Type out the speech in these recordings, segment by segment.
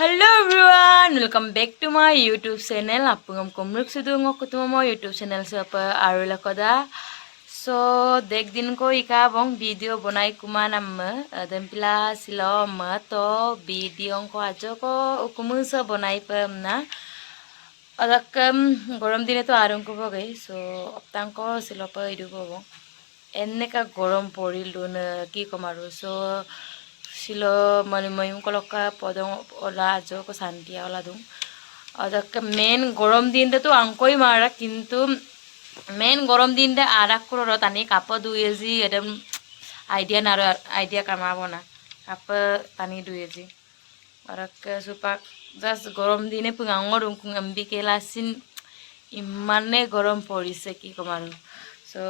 Hello everyone, welcome back to my YouTube channel. Apungam kumruk sudung aku tuh mau YouTube channel siapa Arula Koda. So dek din ko ika bong video bonai kuman amma dan pila silo amma to video ko ajo ko ukumun sa bonai pam na. Adak gorom dine to arung ko bagay so aptang ko silo pa idu ko bong. Enne ka gorom poril dun ki komaru so silo mayum koloka podong ola ajo ko santia ola dung adaka main gorom din to angkoi mara kintu main gorom din de arak kuro tani kapo duyeji edem idea kamabo na kapo tani duyeji arak supak just gorom dine pungangor ungkung ambi kelasin imane gorom porise ki komaru so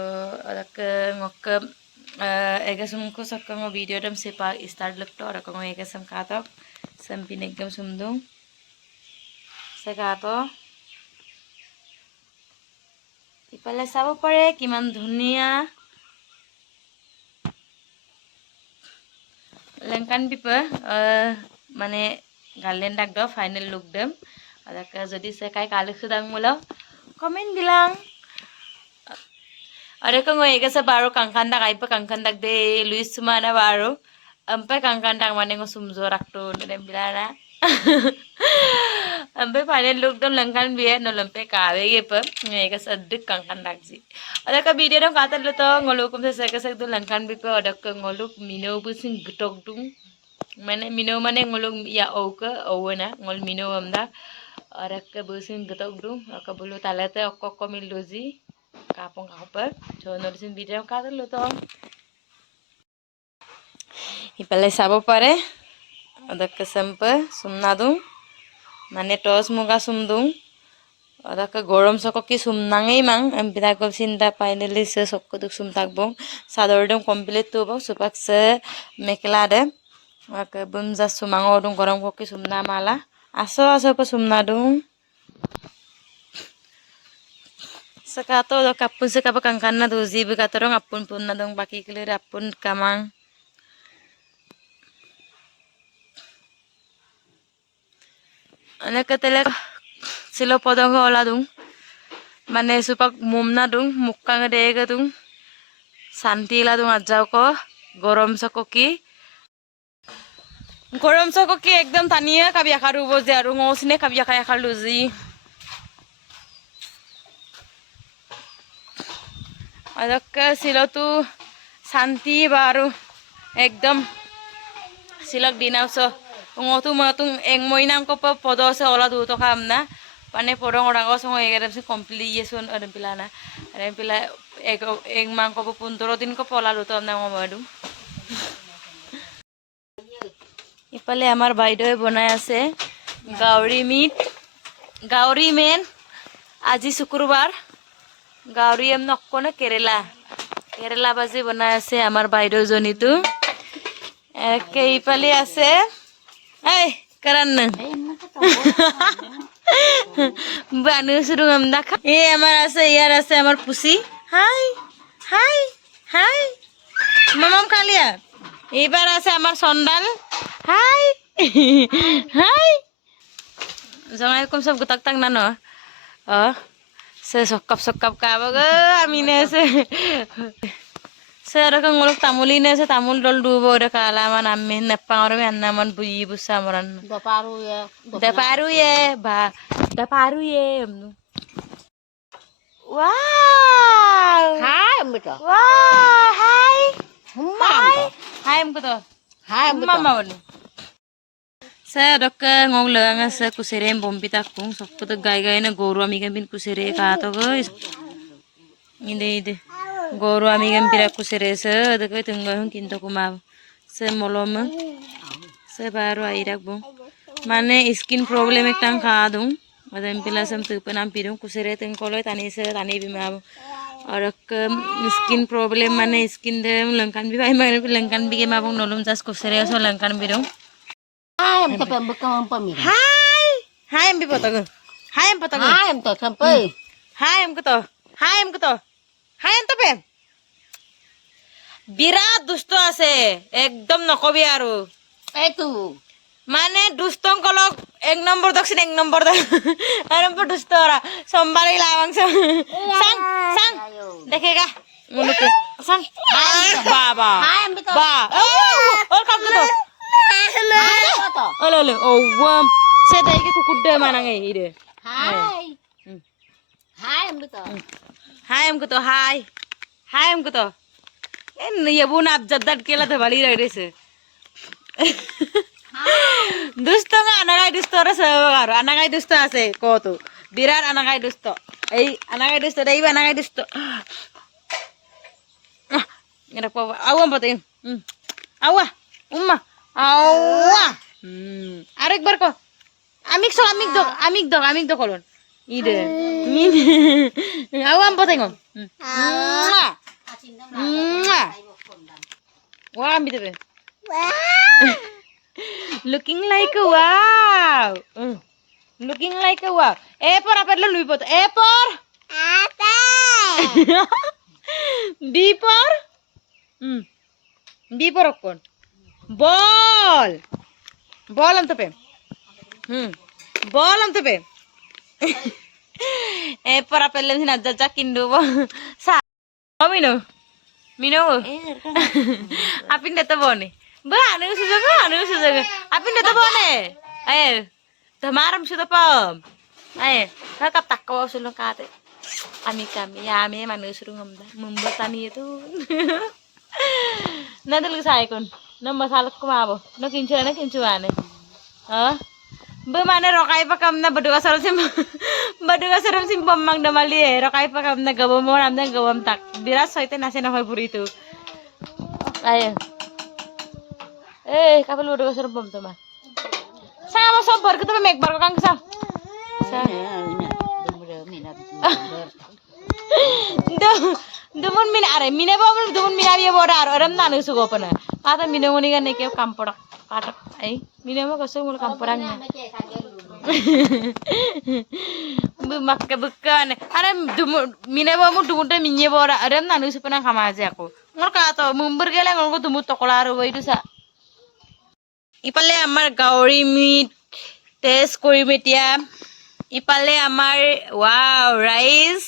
adak ngok egasum ko sakang video dam sepa start lagto ara kang egasam katok sampin ekdam sumdung sekato ipale sabo pare kiman dhuniya lengkan pipa mane galen dak do final look dem adaka jodi sekai kali sudang mulo comment bilang Ada kang egasa baru kangkandak aipa kangkandak de Luis Sumana baru ampe kangkandak mane ngo sumzo rakto nem bilana ampe final look dam langkan biye no lampe kawe ge pa egasa dik kangkandak ji ada ka video dam katal lo to ngolukum se sek du langkan bi ko ada ka ngoluk mino busin gutok dung mane mino mane ngoluk ya oka owena ngol mino amda ada ka busin gutok dung ka bulu talate okko mildoji kapong kaper so norisin video katal lo to ipale sabo pare adaka sampa sumnadung mane tos muga sumdung adaka gorom soko ki sumnangei mang ampida ko sinta finally se sokko duk sumtak bong sadordum complete to bong supak se mekla de aka bumja sumango dung gorom ko ki sumna mala aso ko sumnadung sakato do kapun se kapa kangkana do jibi katorong apun punna dong baki kilir apun kamang ana katele silo podong ola dung mane supak mumna dung mukkang dega dung santi la dung ajau ko gorom soko ki ekdam taniya kabya karu boje aru ngosne kabya kaya kaluji adakka silo tu santi baru ekdam silak dinauso ngotu matung eng moinam ko pa podo se ola du to kamna pane podong orang ko songo egerem se complete yeson adem pilana adem pila eng mang ko puntoro din ko pola lu to amna ngomadu ipale amar বাইদেউ বনাই আছে Ghauri main আজি শুক্রবার Ghauri M নকনে Kerala বাজি বনাই আছে আমার বাইদেউ জনিতু একে ইপালি আছে এই কারণ বানু শুরু আম দেখা এ আমার আছে ইয়ার আছে আমার পুসি হাই হাই হাই মামাম কালিয়া এবার আছে আমার সন্ডাল হাই হাই jangan kum sab gutak tang nano se sokap ka baga amine se ara kang ngolok tamuline se tamul dol dubo ora kala man amme nepang ora anna man buyi busa moran daparu ye amnu wow Hai betul. wow hai Hai betul hai mama bolu se dok ngong leang se kusere bombita kung sokko gai na goru ami kan bin kusere ka to guys ide goru ami kan pira kusere se dek tunggu kinto kuma se molom se baru airak bong mane skin problem ek tang ka dung adem pila sam tu panam pirung kusere teng koloi tani bima और skin problem माने skin दे लंकान भी भाई माने लंकान भी के माबंग नलुम जास kusere so lengkan birung Hai em tapi bekam pamir. Hai em bipotago. Hai em potago. Hai em to sampai. Hai em kuto. Hai em tope. বিরাট দুষ্ট আছে একদম নকবি আৰু Itu. মানে দুষ্টং কলক 1 নম্বর দক্ষিণ 1 নম্বর নম্বর দুষ্ট ওরা সোমবার লাওয়াং sang sang দেখেগা মুনুকে sang বাবা Hai betul. বা ও কাম তো Hai betul. ওলে ও সে দেইকে কুকুর দে মানাঙ্গে ইরে Hai. Hai betul. हाय हमको तो हाय हमको तो ये बुन आप जद्दत केला तो वाली रह रहे से दुस्तो nga anagai dusto ra sa garo anagai dusto ase ko to birar anagai dusto ei anagai dusto dai anagai dusto ngira po awan patin awa umma awa arek bar ko amik dog kolon ide min awan patin ngom wah ambi tebe looking like a wow looking like a wow por apa lo lui pot por apa b por kon ball am tope ball am tope por apa lo sin aja kindu sa mino apin deta bone ba anu sujaga apin deta bone ayo dhamaram sudah pam ayo kakak tak kau sulung kate kami ya ame manu suruh membuat tani itu nanti lu saya kon nama salah kumabo no kincu ane ba mana rokai pa kam na baduga saram sim pamang damali rokai pa kam na gawam mo namna gawam tak biras soite nase na hoy purito ayo kapal baduga saram pam tama sang apa sobar kita pe mekbar ko kang sang dumun min are mine babul dumun mina biya boda ar aram nanu sugo pana kata mine ngoni kan ke kampodak katak ai mine mo kaso mul kamporang bu makke bukan are mine bamu dumunta minye boda aram nanu supana khama aje aku ngor kato mumbur gele ngor ko dumut tokolaro boidu sa ইপালে আমার Ghauri meet test কৰিম এতিয়া ইপালে আমাৰ wow rice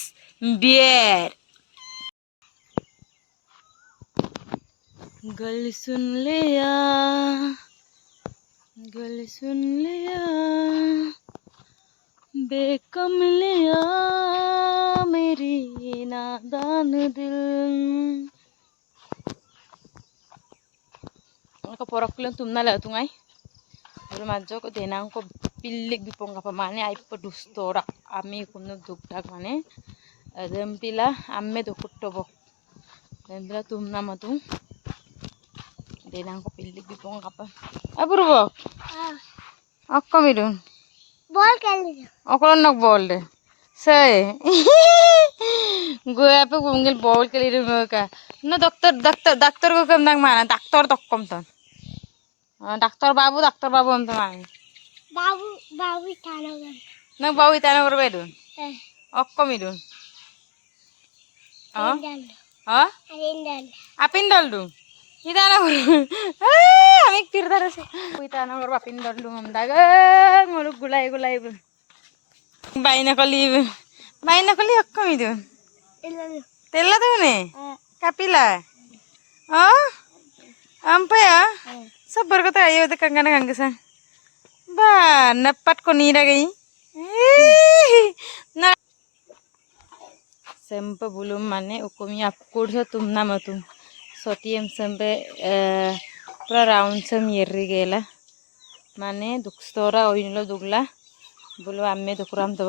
বিয়ার गल सुन लिया become लिया मेरी नादान दिल ko porok lang tumna la tungay pero madjo ko denang ko pilik bipong kapa mane ay pedustora ami kunno dukdak mane adem pila amme dokutto bok dem pila tumna matung denang ko pilik bipong kapa apurbo akko midun bol kali okolon nok bol de say gue apa gungil bol kali de ka no dokter ko kam nang mana dokter tokkom ton doctor বাবু অন্ত মানে বাবু ইতানগর না বাবু ইতানগর বেদুন অক্কমিদুন আপিন্দল দু ইতানগর আমি কিরদার আছে ইতানগর আপিন্দল দু আমদাগ মরুক গুলাই বাইনা কলি অক্কমিদুন তেলা দুনে Kapila ampaya sabar kata ayo te kangana kangsa ba napat ko nira gay na sempe bulum mane ukumi apkur sa tumna matum sotiem sempe pura round sem yerri gela mane dukstora oinlo dugla bulu amme dukuram to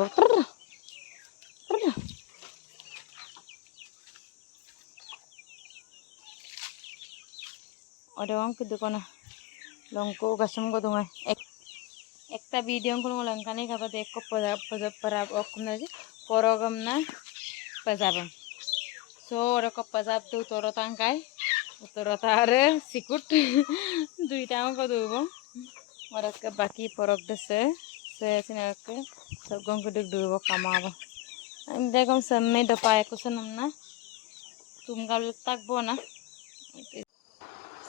ada orang ke dekona longko gasam ko dunga ekta video ko langkane kapa dekko parab okum na porogam na pajabam so ora ko pajab tu toro tangkai toro tare sikut duita ko dubo ora ke baki porog dese se sinake sabgon ko dubo kamaba देखो समय दपाए कुछ नमना तुम का तक बो ना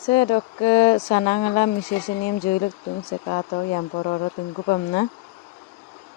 Sedok sanangala misesinim juluk tung sekato yang pororo tungku pamna.